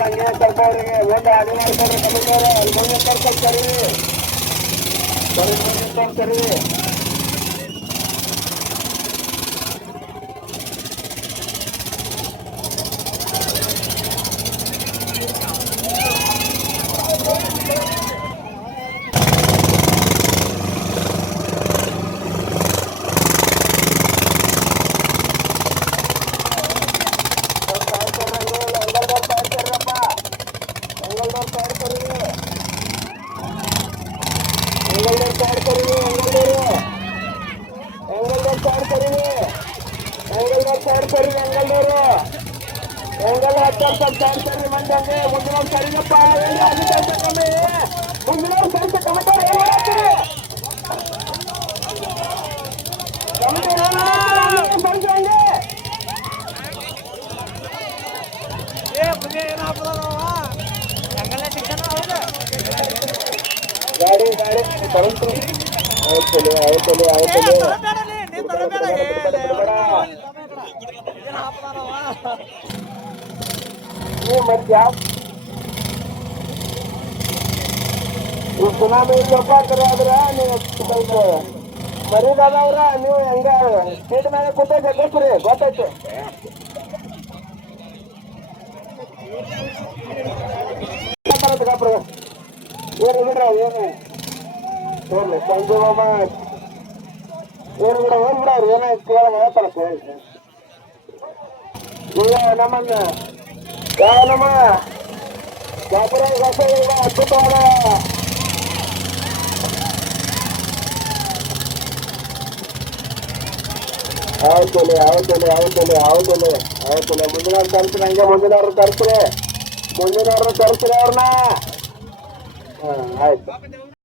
ಹಂಗೆ ಸ್ವಲ್ಪ ಅವರಿಗೆ ಒಂದು ಹಾಗೆ ಮಾಡ್ತಾರೆ ಕಮಿಟರ್ ಅಲ್ಲಿ ಮುಂದೆ ಕರ್ಕೊಳ್ತಾರೆ ಕರ್ಕೊಳ್ತಾರೆ. ಗಾಡಿ ಗಾಡಿ ಬರುತ್ತೆ. ಆಯ್ತಲೆ ಆಯ್ತಲೆ ಆಯ್ತಲೆ ಮತ್ತೆ ಈ ಸುನಾಮಿ ಜೋಪಾಡ್ತಾರೆ ಆದ್ರೆ ನೀವು ಸ್ವಲ್ಪ ಮರಿದಾದವ್ರ ನೀವು ಹೆಂಗ ಸೀಟ್ ಮೇಲೆ ಕೂತೈತೆ ಗೊತ್ತ್ರಿ ಗೊತ್ತಾಯ್ತು. ಏನು ಬಿಡ್ರ ಏನು ಇರ್ಲಿ ಸಂಜೆ ಬಾಬಾ ಏನು ಬಿಡ ಏನ್ ಬಿಡವ್ರು ಏನೋ ಕೇಳ ಹೇಳ್ತಾರ ಹೇಳಿ. ಈಗ ನಮ್ಮನ್ನ ಯಾವ ನಮ್ಮ ಜಾತ್ರೆ ಅದ್ಭುತವಾದ ಆಯ್ತಲೆ ಆಯ್ತಲೆ ಆಯ್ತಲೆ ಆಯ್ತಲೆ ಆಯ್ತಲೆ ಮುಂದಿನವ್ರು ಕರ್ಸ್ರಿ ಹಂಗೆ ಮುಂದಿನವ್ರು ಕರ್ಸ್ರಿ ಅವ್ರನ್ನ. ಆಯ್ತು.